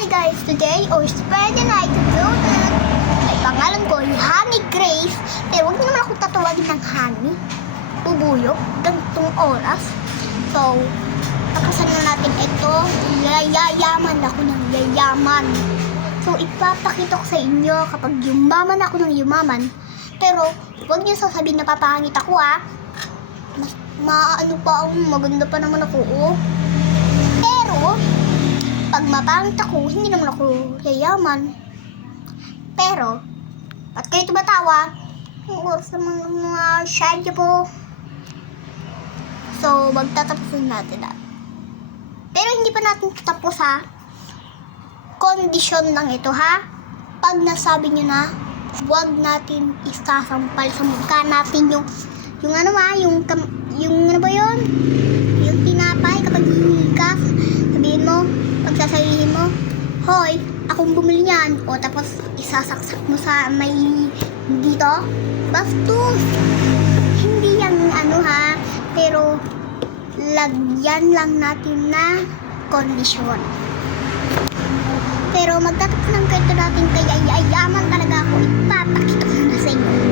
Hi guys, today or spread the night donut. Ay pangalan ko ay Honey Grace. Pero huwag niyo naman ako tatawagin ng Honey. Bubuyog, gantong oras. So, takasan na natin ito. Yayaman ako ng yayaman. So, ipapakita ko sa inyo kapag yumaman ako ng yumaman. Pero, huwag niyo sasabihin na papangit ako Mas maano pa ako, maganda pa naman ako Pero, pag mapangit ako, hindi naman ako yayaman. Pero, ba't kayo tumatawa? Ang oras naman ng mga shaggy po. So, magtatapusin natin Pero hindi pa natin tapos Kondisyon lang ito Pag nasabi nyo na, huwag natin isasampal sa mukha natin yung ano ba yun? Yung tinapay kapag hihigas. Sabihin mo, pagsasabihin mo, hoy, akong bumili niyan. O tapos isasaksak mo sa may dito. Bastos! Hindi yan pero lagyan lang natin na kondisyon. Pero magtatapos ng kwento natin kaya yayaman talaga ako. Ipapakita ko na sa inyo.